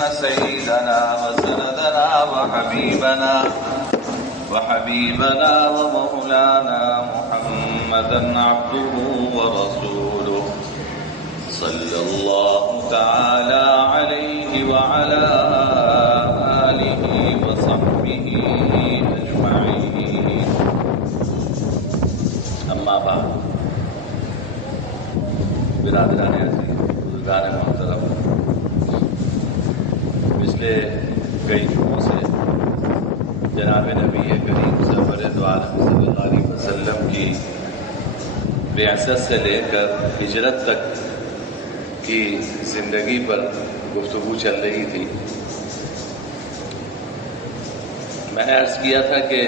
سيدنا وسندنا وحبيبنا ومولانا محمدا عبده ورسوله صلى الله تعالى عليه وعلى آله وصحبه أجمعين. أما بعد، برادران عزیز، بزرگان محترم، پچھلے کئی جمعوں سے جناب نبی کریم سرور دو عالم صلی اللہ علیہ وسلم کی بعثت سے لے کر ہجرت تک کی زندگی پر گفتگو چل رہی تھی. میں نے عرض کیا تھا کہ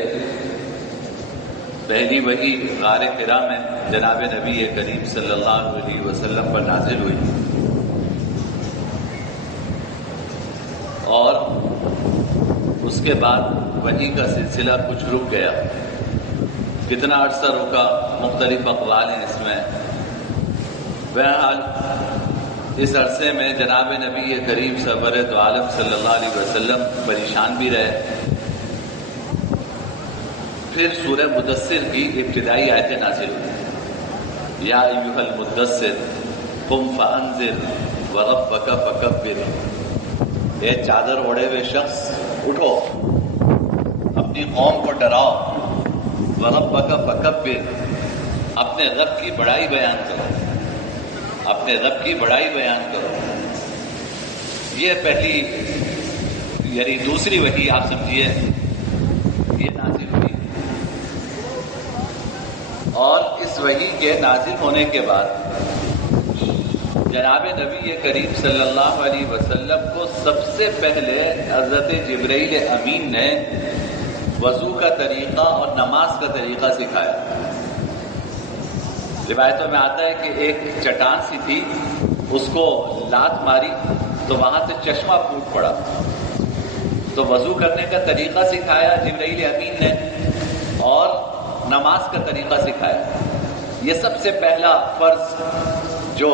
پہلی وحی غار حرا میں جناب نبی کریم صلی اللہ علیہ وسلم پر نازل ہوئی اور اس کے بعد وحی کا سلسلہ کچھ رک گیا. کتنا عرصہ رکا، مختلف اقوال ہیں اس میں. بہرحال اس عرصے میں جناب نبی کریم سرور دو عالم صلی اللہ علیہ وسلم پریشان بھی رہے. پھر سورہ مدثر کی ابتدائی آیتیں نازل ہوئی. یا ایھا المدثر قم فانذر وربک فکبر. اے چادر اوڑھے ہوئے شخص، اٹھو، اپنی قوم کو ڈراؤ. وربک فکبر، اپنے رب کی بڑائی بیان کرو، اپنے رب کی بڑائی بیان کرو. یہ پہلی یعنی دوسری وحی آپ سمجھیے یہ نازل ہوئی. اور اس وحی کے نازل ہونے کے بعد جناب نبی کریم صلی اللہ علیہ وسلم کو سب سے پہلے حضرت جبرائیل امین نے وضو کا طریقہ اور نماز کا طریقہ سکھایا. روایتوں میں آتا ہے کہ ایک چٹان سی تھی، اس کو لات ماری تو وہاں سے چشمہ پھوٹ پڑا. تو وضو کرنے کا طریقہ سکھایا جبرائیل امین نے اور نماز کا طریقہ سکھایا. یہ سب سے پہلا فرض جو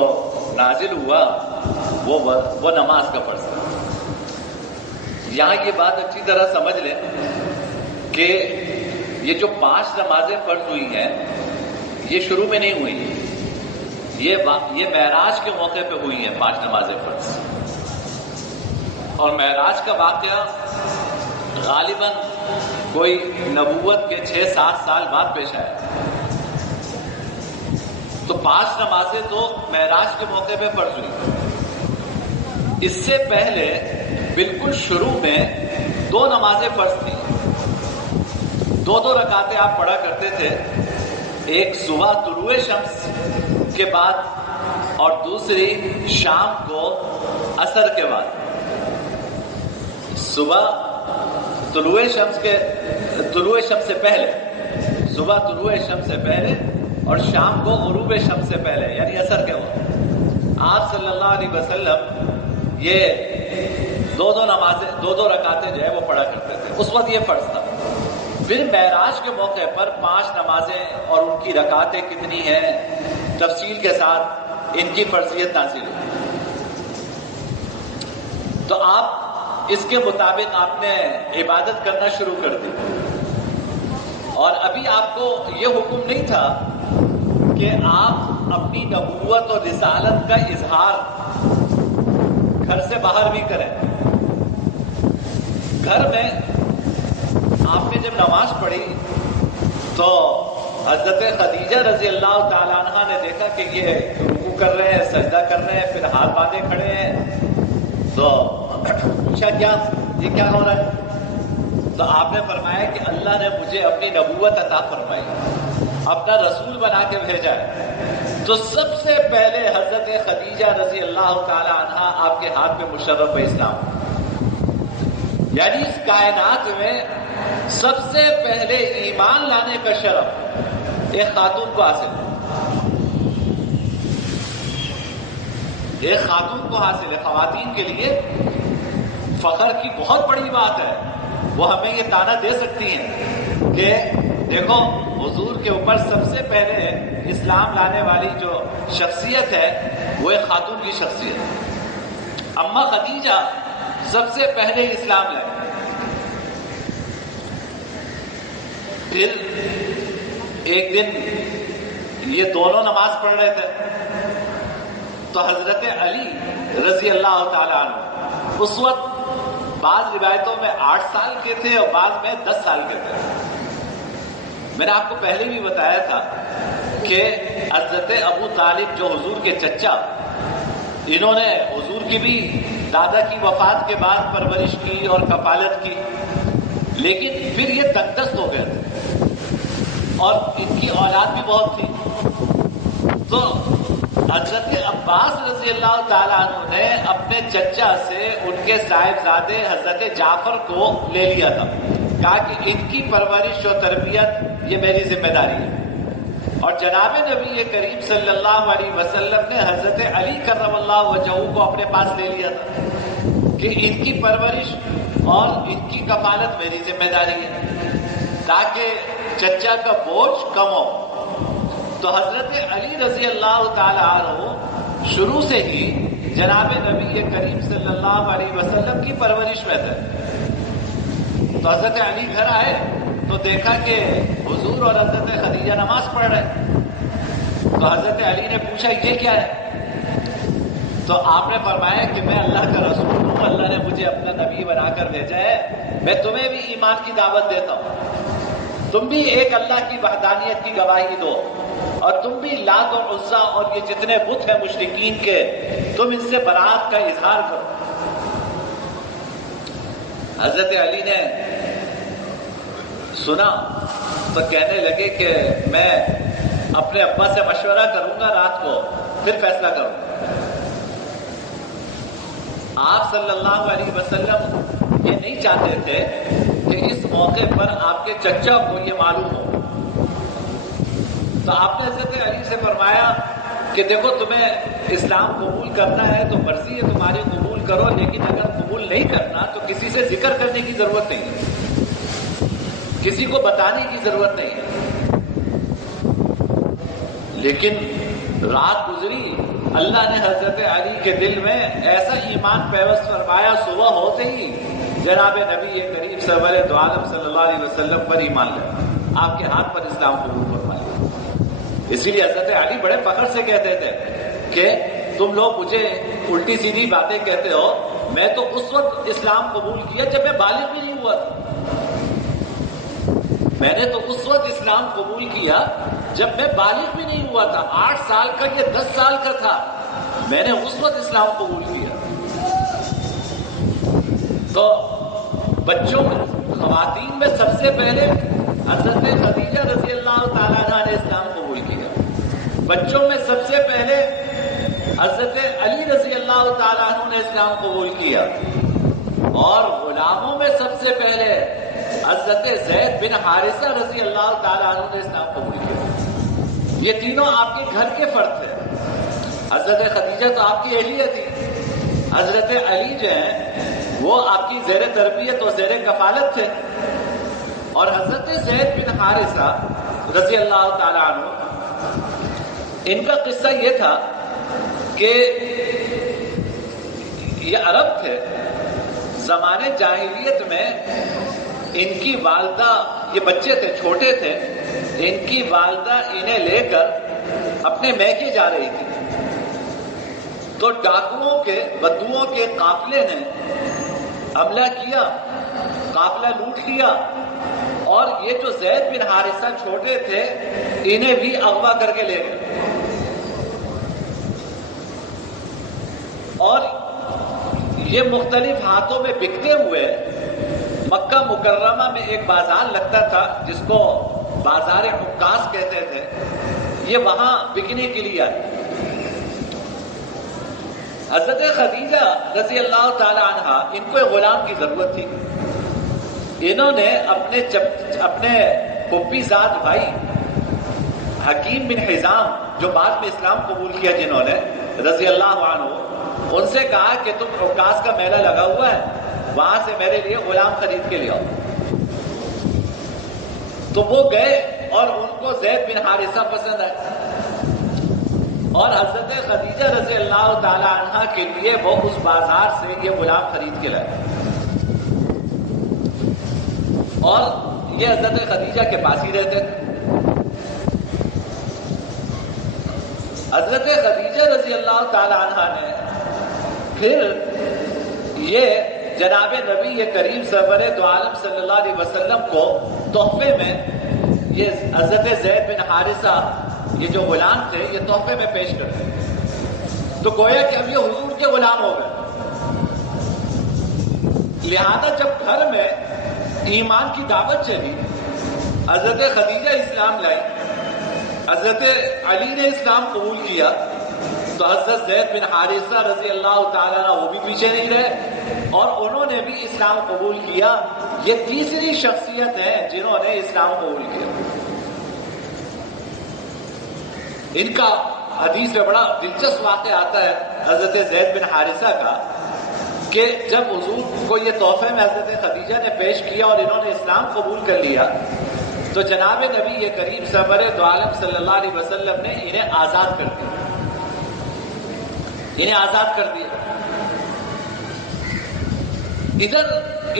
نازل ہوا وہ نماز کا فرض ہے. یہاں یہ بات اچھی طرح سمجھ لیں کہ یہ جو 5 نمازیں فرض ہوئی ہیں یہ شروع میں نہیں ہوئی، یہ معراج کے موقع پہ ہوئی ہیں 5 نمازیں فرض. اور معراج کا واقعہ غالباً کوئی نبوت کے 6-7 سال بعد پیش آیا. تو 5 نمازیں تو معراج کے موقع پہ فرض ہوئی. اس سے پہلے بالکل شروع میں 2 نمازیں فرض تھیں. 2 رکعتیں آپ پڑھا کرتے تھے، ایک صبح طلوع شمس کے بعد اور دوسری شام کو عصر کے بعد. صبح طلوع شمس سے پہلے، صبح طلوع شمس سے پہلے اور شام کو غروب شمس سے پہلے یعنی عصر کے وقت آپ صلی اللہ علیہ وسلم یہ 2 نمازیں 2 رکعتیں جو ہے وہ پڑھا کرتے تھے. اس وقت یہ فرض تھا. پھر معراج کے موقع پر 5 نمازیں اور ان کی رکعتیں کتنی ہیں تفصیل کے ساتھ ان کی فرضیت نازل ہوئی. تو آپ اس کے مطابق آپ نے عبادت کرنا شروع کر دی. اور ابھی آپ کو یہ حکم نہیں تھا کہ آپ اپنی نبوت اور رسالت کا اظہار گھر سے باہر بھی کریں. گھر میں آپ نے جب نماز پڑھی تو حضرت خدیجہ رضی اللہ تعالی عنہ نے دیکھا کہ یہ رکوع کر رہے ہیں، سجدہ کر رہے ہیں، پھر ہاتھ باندھے کھڑے ہیں. تو پوچھا یہ کیا ہو رہا ہے؟ تو آپ نے فرمایا کہ اللہ نے مجھے اپنی نبوت عطا فرمائی، اپنا رسول بنا کے بھیجا ہے. تو سب سے پہلے حضرت خدیجہ رضی اللہ تعالی عنہ آپ کے ہاتھ میں مشرف اسلام. یعنی اس کائنات میں سب سے پہلے ایمان لانے کا شرف ایک خاتون کو حاصل ہے. ایک خاتون کو حاصل ہے. خواتین کے لیے فخر کی بہت بڑی بات ہے. وہ ہمیں یہ تانا دے سکتی ہیں کہ دیکھو حضور کے اوپر سب سے پہلے اسلام لانے والی جو شخصیت ہے وہ ایک خاتون کی شخصیت. اما خدیجہ سب سے پہلے اسلام لائے. پھر ایک دن یہ دونوں نماز پڑھ رہے تھے تو حضرت علی رضی اللہ تعالیٰ عنہ اس وقت بعض روایتوں میں 8 سال کے تھے اور بعض میں 10 سال کے تھے. میں نے آپ کو پہلے بھی بتایا تھا کہ حضرت ابو طالب جو حضور کے چچا، انہوں نے حضور کی بھی دادا کی وفات کے بعد پرورش کی اور کفالت کی، لیکن پھر یہ تنگ دست ہو گئے تھے اور ان کی اولاد بھی بہت تھی. تو حضرت عباس رضی اللہ تعالیٰ عنہ نے اپنے چچا سے ان کے صاحبزادے حضرت جعفر کو لے لیا تھا، کہا کہ ان کی پرورش و تربیت یہ میری ذمہ داری ہے. اور جناب نبی کریم صلی اللہ علیہ وسلم نے حضرت علی کرم اللہ وجہہ کو اپنے پاس لے لیا تھا کہ ان کی پرورش اور ان کی کفالت میری ذمہ داری ہے تاکہ چچا کا بوجھ کم ہو. تو حضرت علی رضی اللہ تعالیٰ عنہ شروع سے ہی جناب نبی کریم صلی اللہ علیہ وسلم کی پرورش میں تھے. تو حضرت علی گھر آئے تو دیکھا کہ حضور اور حضرت خدیجہ نماز پڑھ رہے. تو حضرت علی نے پوچھا یہ کیا ہے؟ تو آپ نے فرمایا کہ میں اللہ کا رسول ہوں، اللہ نے مجھے اپنا نبی بنا کر بھیجا ہے، میں تمہیں بھی ایمان کی دعوت دیتا ہوں، تم بھی ایک اللہ کی وحدانیت کی گواہی دو، اور تم بھی لات اور عزا اور یہ جتنے بت ہیں مشرکین کے، تم ان سے برات کا اظہار کرو. حضرت علی نے سنا تو کہنے لگے کہ میں اپنے ابا سے مشورہ کروں گا رات کو، پھر فیصلہ کروں گا. آپ صلی اللہ علیہ وسلم یہ نہیں چاہتے تھے کہ اس موقع پر آپ کے چچا کو یہ معلوم ہو. تو آپ نے حضرت علی سے فرمایا کہ دیکھو تمہیں اسلام قبول کرنا ہے تو مرضی ہے تمہاری، قبول کرو، لیکن اگر قبول نہیں کرنا تو کسی سے ذکر کرنے کی ضرورت نہیں ہے، کسی کو بتانے کی ضرورت نہیں ہے. لیکن رات گزری، اللہ نے حضرت علی کے دل میں ایسا ایمان پیوست فرمایا، صبح ہوتے ہی جناب نبی کریم سرور دو عالم صلی اللہ علیہ وسلم پر ایمان لیا، آپ کے ہاتھ پر اسلام قبول فرمایا. اسی لیے حضرت علی بڑے فخر سے کہتے تھے کہ تم لوگ مجھے الٹی سیدھی باتیں کہتے ہو، میں تو اس وقت اسلام قبول کیا جب میں بالغ بھی نہیں ہوا تھا. میں نے تو اس وقت اسلام قبول کیا جب میں بالغ بھی نہیں ہوا تھا. 8 سال کا یہ 10 سال کا تھا، میں نے اس وقت اسلام قبول کیا. تو بچوں میں، خواتین میں سب سے پہلے حضرت خدیجہ رضی اللہ تعالیٰ عنہ نے اسلام قبول کیا. بچوں میں سب سے پہلے حضرت علی رضی اللہ تعالیٰ عنہ نے اسلام قبول کیا. اور غلاموں میں سب سے پہلے حضرت زید بن حارثہ رضی اللہ تعالیٰ عنہ نے اسلام قبول کیا. یہ تینوں آپ کے گھر کے فرد تھے. حضرت خدیجہ تو آپ کی اہلیہ تھی، حضرت علی جو ہیں وہ آپ کی زیر تربیت اور زیر کفالت تھے، اور حضرت زید بن حارثہ رضی اللہ تعالیٰ عنہ، ان کا قصہ یہ تھا کہ یہ عرب تھے، زمانے جاہلیت میں ان کی والدہ، یہ بچے تھے، چھوٹے تھے، ان کی والدہ انہیں لے کر اپنے میکے جا رہی تھی. تو ڈاکوؤں کے، بدوؤں کے قافلے نے حملہ کیا، قافلہ لوٹ لیا، اور یہ جو زید بن حارثہ چھوٹے تھے انہیں بھی اغوا کر کے لے گئے. اور یہ مختلف ہاتھوں میں بکتے ہوئے مکہ مکرمہ میں ایک بازار لگتا تھا جس کو بازار عکاظ کہتے تھے، یہ وہاں بکنے کے لیے آئے. حضرت خدیجہ رضی اللہ تعالی عنہا، ان کو ایک غلام کی ضرورت تھی. انہوں نے اپنے پھپھی زاد بھائی حکیم بن حزام، جو بعد میں اسلام قبول کیا جنہوں نے، رضی اللہ عنہ، ان سے کہا کہ تم عکاظ کا میلہ لگا ہوا ہے، وہاں سے میرے لیے غلام خرید کے لے آؤ. تو وہ گئے اور ان کو زید بن حارثہ پسند آئے، اور حضرت خدیجہ رضی اللہ تعالی عنہ کے لیے وہ اس بازار سے یہ غلام خرید کے لائے، اور یہ حضرت خدیجہ کے پاس ہی رہتے تھے۔ حضرت خدیجہ رضی اللہ تعالی عنہ نے پھر یہ جناب نبی کریم سرور دو عالم صلی اللہ علیہ وسلم کو تحفے میں یہ حضرت زید بن حارثہ یہ جو غلام تھے یہ تحفے میں پیش کرتے، تو گویا کہ اب یہ حضور کے غلام ہو گئے۔ لہذا جب گھر میں ایمان کی دعوت چلی، حضرت خدیجہ اسلام لائی، حضرت علی نے اسلام قبول کیا، تو حضرت زید بن حارثہ رضی اللہ تعالیٰ عنہ وہ بھی پیچھے نہیں رہے اور انہوں نے بھی اسلام قبول کیا۔ یہ تیسری شخصیت ہے جنہوں نے اسلام قبول کیا۔ ان کا حدیث میں بڑا دلچسپ واقعہ آتا ہے حضرت زید بن حارثہ کا، کہ جب حضور کو یہ تحفے میں حضرت خدیجہ نے پیش کیا اور انہوں نے اسلام قبول کر لیا، تو جناب نبی یہ کریم سرور دو عالم صلی اللہ علیہ وسلم نے انہیں آزاد کر دیا، ادھر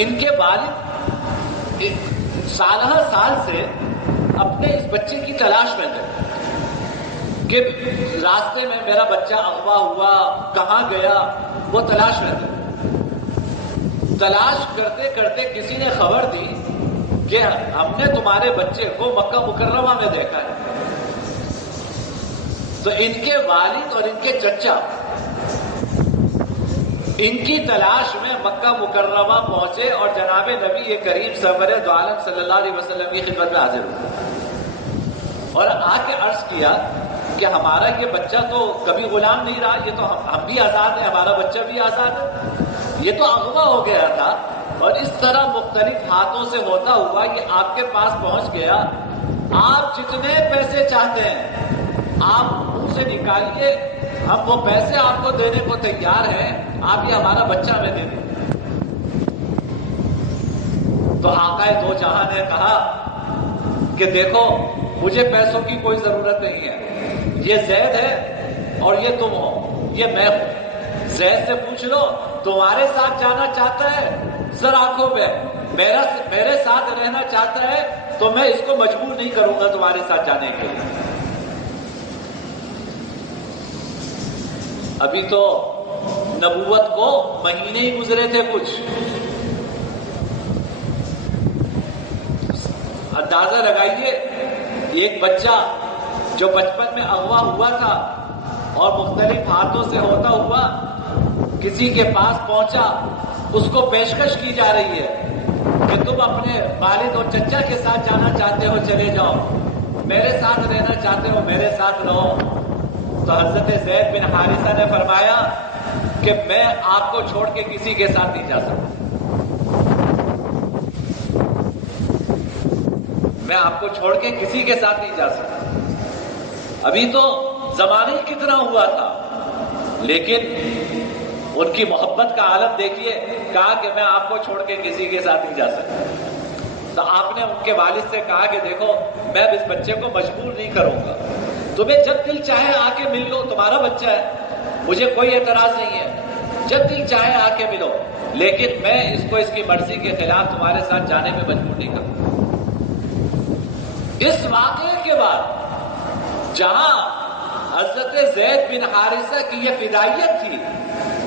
ان کے والد سالہ سال سے اپنے اس بچے کی تلاش میں تھے کہ راستے میں میرا بچہ اغوا ہوا، کہاں گیا، وہ تلاش میں تھے۔ تلاش کرتے کرتے کسی نے خبر دی کہ ہم نے تمہارے بچے کو مکہ مکرمہ میں دیکھا ہے، تو ان کے والد اور ان کے چچا ان کی تلاش میں مکہ مکرمہ پہنچے اور جناب نبی کریم سرور دو عالم صلی اللہ علیہ وسلم کی خدمت میں حاضر ہوئے اور آ کے عرض کیا کہ ہمارا یہ بچہ تو کبھی غلام نہیں رہا، یہ تو ہم بھی آزاد ہیں، ہمارا بچہ بھی آزاد ہے، یہ تو اغوا ہو گیا تھا اور اس طرح مختلف ہاتھوں سے ہوتا ہوا یہ آپ کے پاس پہنچ گیا۔ آپ جتنے پیسے چاہتے ہیں آپ منہ سے نکالیے، ہم وہ پیسے آپ کو دینے کو تیار ہیں، آپ یہ ہمارا بچہ ہمیں دے دیں۔ تو آقا دو جہاں نے کہا کہ دیکھو مجھے پیسوں کی کوئی ضرورت نہیں ہے، یہ زید ہے اور یہ تم ہو، یہ میں ہوں، زید سے پوچھ لو تمہارے ساتھ جانا چاہتا ہے سر آنکھوں پہ، میرے ساتھ رہنا چاہتا ہے تو میں اس کو مجبور نہیں کروں گا تمہارے ساتھ جانے کے لیے۔ ابھی تو نبوت کو مہینے ہی گزرے تھے کچھ، اندازہ لگائیے ایک بچہ جو بچپن میں اغوا ہوا تھا اور مختلف ہاتھوں سے ہوتا ہوا کسی کے پاس پہنچا، اس کو پیشکش کی جا رہی ہے کہ تم اپنے والد اور چچا کے ساتھ جانا چاہتے ہو چلے جاؤ، میرے ساتھ رہنا چاہتے ہو میرے ساتھ رہو۔ تو حضرت زید بن حارثہ نے فرمایا کہ میں آپ کو چھوڑ کے کسی کے ساتھ نہیں جا سکتا، میں آپ کو چھوڑ کے کسی کے ساتھ نہیں جا سکتا۔ ابھی تو زمانہ ہی کتنا ہوا تھا، لیکن ان کی محبت کا عالم دیکھیے، کہا کہ میں آپ کو چھوڑ کے کسی کے ساتھ نہیں جا سکتا۔ تو آپ نے ان کے والد سے کہا کہ دیکھو میں اس بچے کو مجبور نہیں کروں گا، تمہیں جب دل چاہے آ کے مل لو، تمہارا بچہ ہے، مجھے کوئی اعتراض نہیں ہے، جب دل چاہے آ کے ملو، لیکن میں اس کو اس کی مرضی کے خلاف تمہارے ساتھ جانے میں مجبور نہیں کروں۔ اس واقعے کے بعد جہاں حضرت زید بن حارثہ کی یہ فدائیت تھی،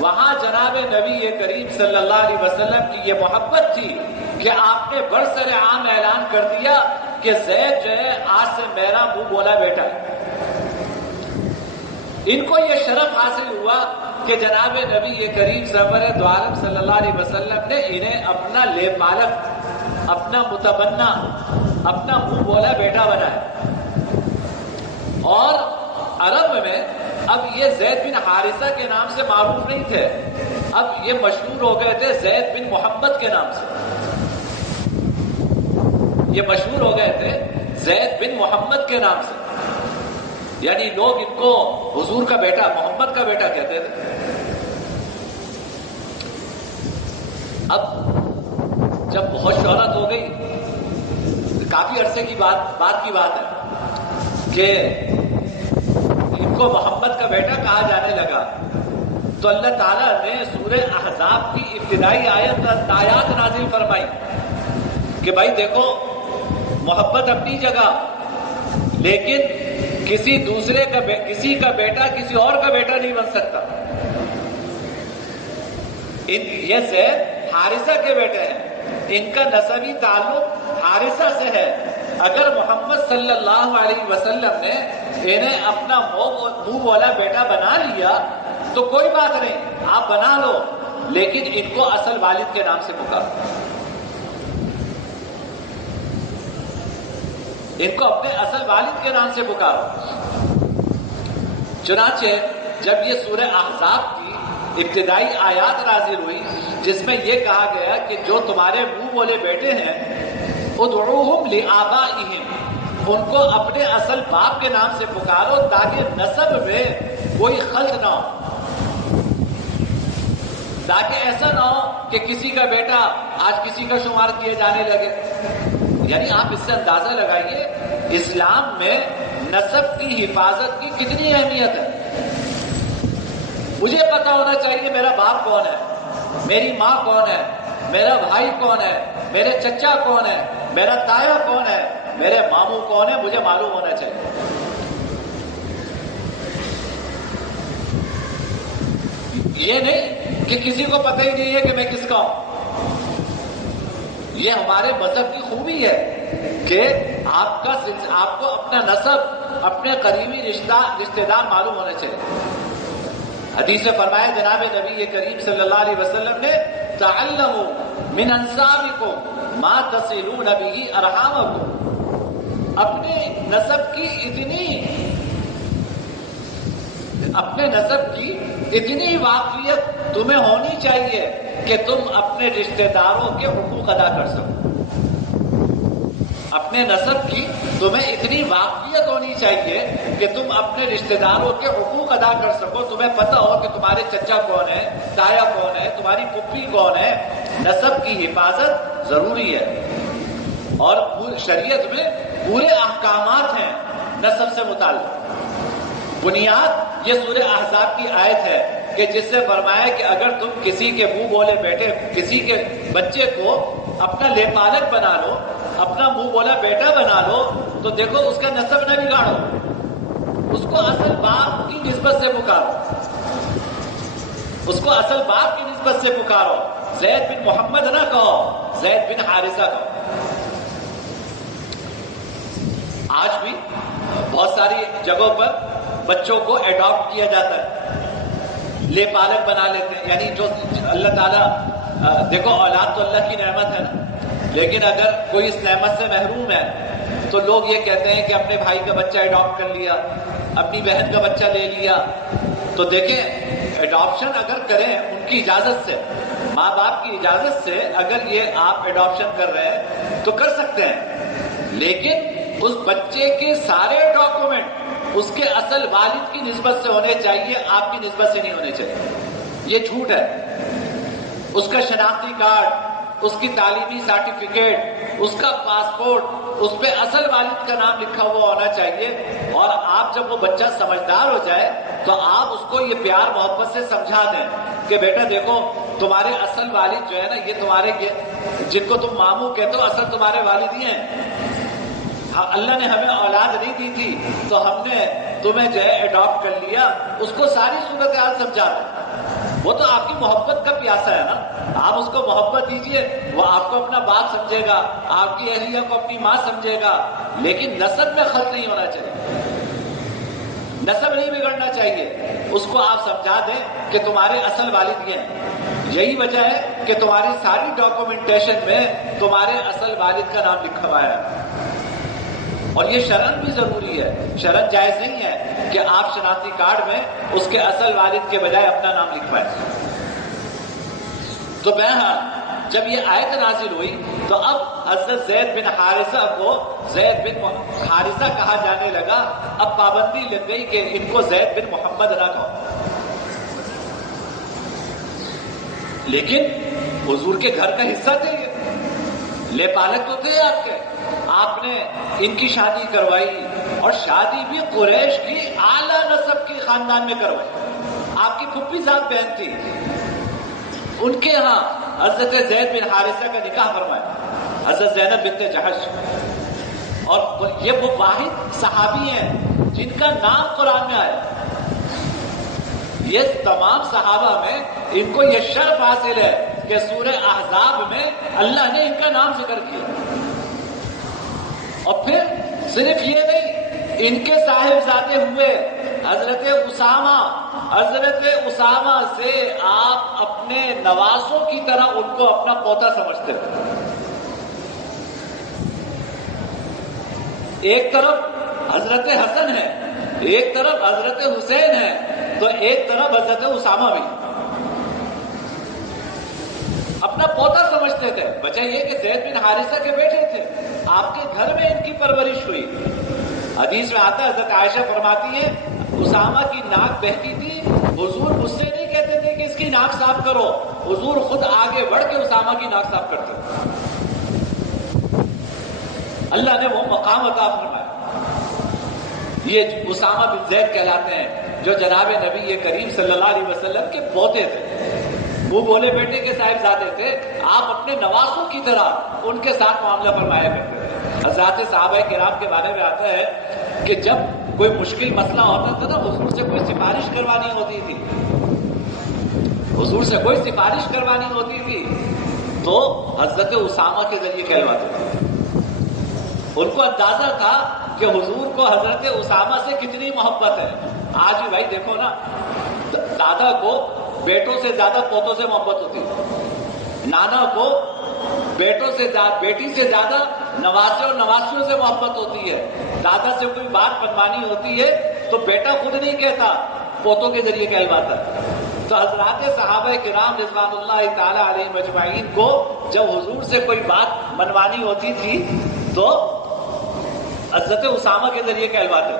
وہاں جناب نبی کریم صلی اللہ علیہ وسلم کی یہ محبت تھی کہ آپ نے برسر عام اعلان کر دیا کہ زید جو ہے آج سے میرا منہ بولا بیٹا ہے۔ ان کو یہ شرف حاصل ہوا کہ جناب نبی کریم سرور دو عالم صلی اللہ علیہ وسلم نے انہیں اپنا لے پالک، اپنا متبنہ، اپنا منہ بولا بیٹا بنایا۔ اور عرب میں اب یہ زید بن حارثہ کے نام سے معروف نہیں تھے، اب یہ مشہور ہو گئے تھے زید بن محمد کے نام سے، یہ مشہور ہو گئے تھے زید بن محمد کے نام سے، یعنی لوگ ان کو حضور کا بیٹا، محمد کا بیٹا کہتے تھے۔ اب جب بہت شہرت ہو گئی، کافی عرصے کی بات ہے کہ ان کو محمد کا بیٹا کہا جانے لگا تو اللہ تعالیٰ نے سورہ احزاب کی ابتدائی آیات نازل فرمائی کہ بھائی دیکھو محبت اپنی جگہ، لیکن کسی کا بیٹا کسی اور کا بیٹا نہیں بن سکتا۔ یہ زید حارثہ کے بیٹے ہیں، ان کا نسبی تعلق حارثہ سے ہے۔ اگر محمد صلی اللہ علیہ وسلم نے انہیں اپنا منہ بولا بیٹا بنا لیا تو کوئی بات نہیں، آپ بنا لو، لیکن ان کو اصل والد کے نام سے پکارو، ان کو اپنے اصل والد کے نام سے پکارو۔ چنانچہ جب یہ سورہ احزاب کی ابتدائی آیات نازل ہوئی جس میں یہ کہا گیا کہ جو تمہارے منہ بولے بیٹے ہیں ادعوہم لآبائہم، ان کو اپنے اصل باپ کے نام سے پکارو تاکہ نسب میں کوئی خلط نہ ہو، تاکہ ایسا نہ ہو کہ کسی کا بیٹا آج کسی کا شمار کیے جانے لگے۔ یعنی آپ اس سے اندازہ لگائیے اسلام میں نسب کی حفاظت کی کتنی اہمیت ہے۔ مجھے پتا ہونا چاہیے میرا باپ کون ہے، میری ماں کون ہے، میرا بھائی کون ہے، میرے چچا کون ہے، میرا تایا کون ہے، میرے ماموں کون ہے، مجھے معلوم ہونا چاہیے۔ یہ نہیں کہ کسی کو پتہ ہی نہیں ہے کہ میں کس کا ہوں۔ یہ ہمارے مذہب کی خوبی ہے کہ آپ کو اپنا نسب، اپنے قریبی رشتہ دار معلوم ہونے چاہیے۔ حدیث میں فرمایا جناب نبی کریم صلی اللہ علیہ وسلم نے تعلموا من انسابکم ما تصلون به ارحامکم، اپنے نسب کی اتنی واقفیت تمہیں ہونی چاہیے کہ تم اپنے رشتہ داروں کے حقوق ادا کر سکو۔ اپنے نسب کی تمہیں اتنی واقفیت ہونی چاہیے کہ تم اپنے رشتہ داروں کے حقوق ادا کر سکو، تمہیں پتہ ہو کہ تمہارے چچا کون ہے، تایا کون ہے، تمہاری پھپھی کون ہے۔ نسب کی حفاظت ضروری ہے، اور شریعت میں پورے احکامات ہیں نسب سے متعلق۔ بنیاد یہ سورہ احزاب کی آیت ہے کہ جس سے فرمایا کہ اگر تم کسی کے منہ بولے بیٹے، کسی کے بچے کو اپنا لے پالک بنا لو، اپنا منہ بولا بیٹا بنا لو، تو دیکھو اس کا نسب نہ بگاڑو، اس کو اصل باپ کی نسبت سے پکارو، اس کو اصل باپ کی نسبت سے پکارو۔ زید بن محمد نہ کہو، زید بن حارثہ کہو۔ آج بھی بہت ساری جگہوں پر بچوں کو ایڈاپٹ کیا جاتا ہے، لے پالک بنا لیتے ہیں۔ یعنی جو اللہ تعالیٰ، دیکھو اولاد تو اللہ کی نعمت ہے نا، لیکن اگر کوئی اس نعمت سے محروم ہے تو لوگ یہ کہتے ہیں کہ اپنے بھائی کا بچہ ایڈاپٹ کر لیا، اپنی بہن کا بچہ لے لیا۔ تو دیکھیں ایڈاپشن اگر کریں ان کی اجازت سے، ماں باپ کی اجازت سے اگر یہ آپ ایڈاپشن کر رہے ہیں تو کر سکتے ہیں، لیکن اس بچے کے سارے ڈاکومنٹ اس کے اصل والد کی نسبت سے ہونے چاہیے، آپ کی نسبت سے نہیں ہونے چاہیے۔ یہ جھوٹ ہے۔ اس کا شناختی کارڈ، اس کی تعلیمی سرٹیفکیٹ، اس کا پاسپورٹ، اس پہ اصل والد کا نام لکھا ہوا ہونا چاہیے۔ اور آپ جب وہ بچہ سمجھدار ہو جائے تو آپ اس کو یہ پیار محبت سے سمجھا دیں کہ بیٹا دیکھو تمہارے اصل والد جو ہے نا، یہ تمہارے جن کو تم ماموں کہتے ہو اصل تمہارے والد ہی ہیں۔ اللہ نے ہمیں اولاد نہیں دی تھی تو ہم نے تمہیں جو ہے ایڈاپٹ کر لیا۔ اس کو ساری صورتحال سمجھا دیں۔ وہ تو آپ کی محبت کا پیاسا ہے نا، آپ اس کو محبت دیجئے، وہ آپ کو اپنا باپ سمجھے گا، آپ کی اہلیہ کو اپنی ماں سمجھے گا، لیکن نسب میں خلط نہیں ہونا چاہیے، نسب نہیں بگڑنا چاہیے۔ اس کو آپ سمجھا دیں کہ تمہارے اصل والد یہ ہیں۔ یہی وجہ ہے کہ تمہاری ساری ڈاکومنٹیشن میں تمہارے اصل والد کا نام لکھا ہوا ہے، اور یہ شرعاً بھی ضروری ہے۔ شرعاً جائز نہیں ہے کہ آپ شناختی کارڈ میں اس کے اصل والد کے بجائے اپنا نام لکھوائیں۔ تو بہرحال جب یہ آیت نازل ہوئی تو اب حضرت زید بن حارثہ کو زید بن حارثہ کہا جانے لگا۔ اب پابندی لگ گئی کہ ان کو زید بن محمد نہ کہو، لیکن حضور کے گھر کا حصہ تھے، لے پالک تو تھے آپ کے، آپ نے ان کی شادی کروائی، اور شادی بھی قریش کی اعلیٰ نسب کی خاندان میں کروائی. آپ کی پھپھی صاحب بہن تھی، ان کے ہاں حضرت زید بن حارثہ کا نکاح فرمایا، حضرت زینب بنت جحش. اور یہ وہ واحد صحابی ہیں جن کا نام قرآن میں آیا. یہ تمام صحابہ میں ان کو یہ شرف حاصل ہے کہ سورہ احزاب میں اللہ نے ان کا نام ذکر کیا. اور پھر صرف یہ نہیں، ان کے صاحبزادے ہوئے حضرت اسامہ. حضرت اسامہ سے آپ اپنے نواسوں کی طرح ان کو اپنا پوتا سمجھتے تھے. ایک طرف حضرت حسن ہے، ایک طرف حضرت حسین ہے، تو ایک طرف حضرت اسامہ بھی اپنا پوتا سمجھتے تھے. وجہ یہ کہ زید بن حارثہ کے بیٹے تھے، آپ کے گھر میں ان کی پرورش ہوئی. حدیث میں آتا ہے، حضرت عائشہ فرماتی ہے اسامہ کی ناک بہتی تھی، حضور مجھ سے نہیں کہتے تھے کہ اس کی ناک صاف کرو، حضور خود آگے بڑھ کے اسامہ کی ناک صاف کرتے. اللہ نے وہ مقام عطا فرمایا. یہ اسامہ بن زید کہلاتے ہیں جو جناب نبی کریم صلی اللہ علیہ وسلم کے پوتے تھے. وہ بولے بیٹے کے صاحبزادے تھے. آپ اپنے نواسوں کی طرح ان کے ساتھ معاملہ فرمایا کرتے تھے. حضرات صحابہ کرام کے بارے میں آتا ہے کہ جب کوئی مشکل مسئلہ ہوتا تھا نا، حضور سے کوئی سفارش کروانی ہوتی تھی، حضور سے کوئی سفارش کروانی ہوتی تھی تو حضرت اسامہ کے ذریعے کہلواتے تھے. ان کو اندازہ تھا کہ حضور کو حضرت اسامہ سے کتنی محبت ہے. آج بھی بھائی دیکھو نا، دادا کو بیٹوں سے زیادہ پوتوں سے محبت ہوتی ہے، نانا کو بیٹوں سے بیٹی سے زیادہ نواسے اور نواسیوں سے محبت ہوتی ہے. دادا سے کوئی بات منوانی ہوتی ہے تو بیٹا خود نہیں کہتا، پوتوں کے ذریعے کہلواتا ہے. تو حضرات صحابہ کرام رضوان اللہ تعالی علیہم اجمعین کو جب حضور سے کوئی بات منوانی ہوتی تھی تو حضرت اسامہ کے ذریعے کہلواتے.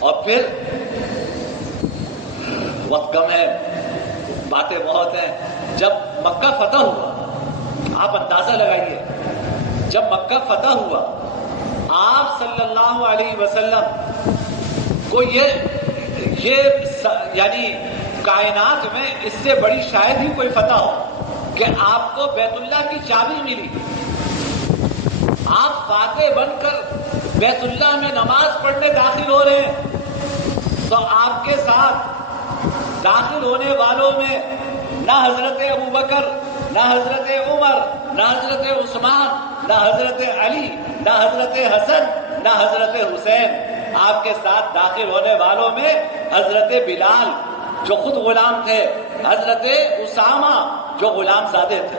اور پھر وقت کم ہے، باتیں بہت ہیں. جب مکہ فتح ہوا، آپ اندازہ لگائیے، جب مکہ فتح ہوا آپ صلی اللہ علیہ وسلم کو یہ یعنی کائنات میں اس سے بڑی شاید ہی کوئی فتح ہو کہ آپ کو بیت اللہ کی چابی ملی. آپ فاتح بن کر بیت اللہ میں نماز پڑھنے داخل ہو رہے ہیں تو آپ کے ساتھ داخل ہونے والوں میں نہ حضرت ابوبکر، نہ حضرت عمر، نہ حضرت عثمان، نہ حضرت علی، نہ حضرت حسن، نہ حضرت حسین. آپ کے ساتھ داخل ہونے والوں میں حضرت بلال جو خود غلام تھے، حضرت اسامہ جو غلام زادے تھے.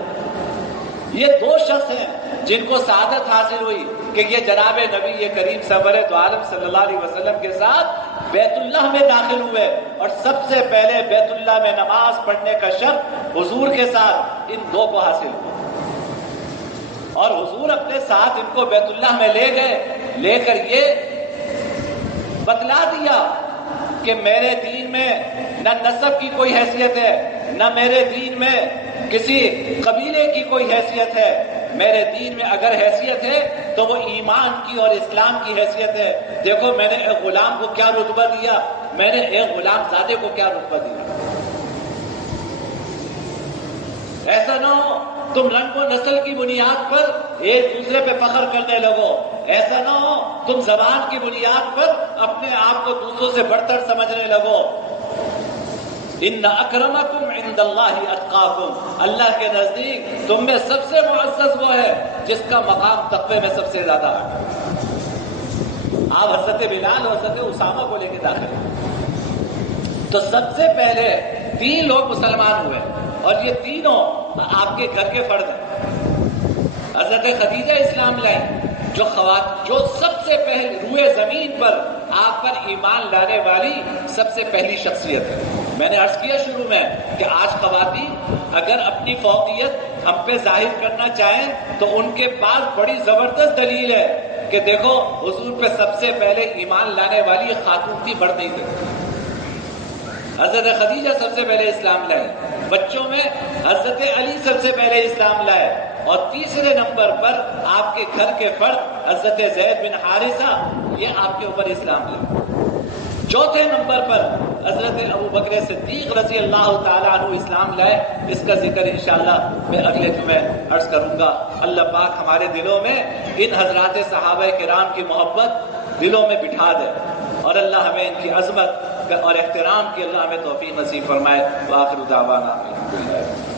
یہ دو شخص ہیں جن کو سعادت حاصل ہوئی کہ یہ جناب نبی کریم سرور دو عالم صلی اللہ علیہ وسلم کے ساتھ بیت اللہ میں داخل ہوئے. اور سب سے پہلے بیت اللہ میں نماز پڑھنے کا شرف حضور کے ساتھ ان دو کو حاصل ہوا. اور حضور اپنے ساتھ ان کو بیت اللہ میں لے گئے، لے کر یہ بتلا دیا کہ میرے دین میں نہ نسب کی کوئی حیثیت ہے، نہ میرے دین میں کسی قبیلے کی کوئی حیثیت ہے. میرے دین میں اگر حیثیت ہے تو وہ ایمان کی اور اسلام کی حیثیت ہے. دیکھو میں نے ایک غلام کو کیا رتبہ دیا، میں نے ایک غلام زادے کو کیا رتبہ دیا. ایسا نہ ہو تم رنگ و نسل کی بنیاد پر ایک دوسرے پہ فخر کرنے لگو. ایسا نہ ہو تم زبان کی بنیاد پر اپنے آپ کو دوسروں سے بڑھتر سمجھنے لگو. ان اکرمکم عند اللہ اتقاکم، اللہ کے نزدیک تم میں سب سے معزز وہ ہے جس کا مقام تقوی میں سب سے زیادہ ہے. آپ حضرت بلال اور حضرت اسامہ کو لے کے داخل تو سب سے پہلے 3 لوگ مسلمان ہوئے اور یہ تینوں آپ کے گھر کے فرد ہیں. حضرت خدیجہ اسلام لائے جو سب سے پہلے روئے زمین پر آپ پر ایمان لانے والی سب سے پہلی شخصیت ہے. میں نے عرض کیا شروع میں کہ آج خواتین اگر اپنی فوقیت ہم پہ ظاہر کرنا چاہیں تو ان کے پاس بڑی زبردست دلیل ہے کہ دیکھو حضور پہ سب سے پہلے ایمان لانے والی خاتون تھی، مرد نہیں تھے. حضرت خدیجہ سب سے پہلے اسلام لائے، بچوں میں حضرت علی سب سے پہلے اسلام لائے اور تیسرے نمبر پر آپ کے گھر کے فرد حضرت زید بن حارثہ، یہ آپ کے اوپر اسلام لائے۔ چوتھے نمبر پر حضرت ابو بکر صدیق رضی اللہ تعالیٰ عنہ اسلام لائے۔ اس کا ذکر انشاءاللہ میں اگلے جمعے عرض کروں گا۔ اللہ پاک ہمارے دلوں میں ان حضرات صحابہ کرام کی محبت دلوں میں بٹھا دے، اور اللہ ہمیں ان کی عظمت اور احترام کی اللہ ہمیں توفیق نصیب فرمائے۔ وآخر دعوانا الحمدللہ۔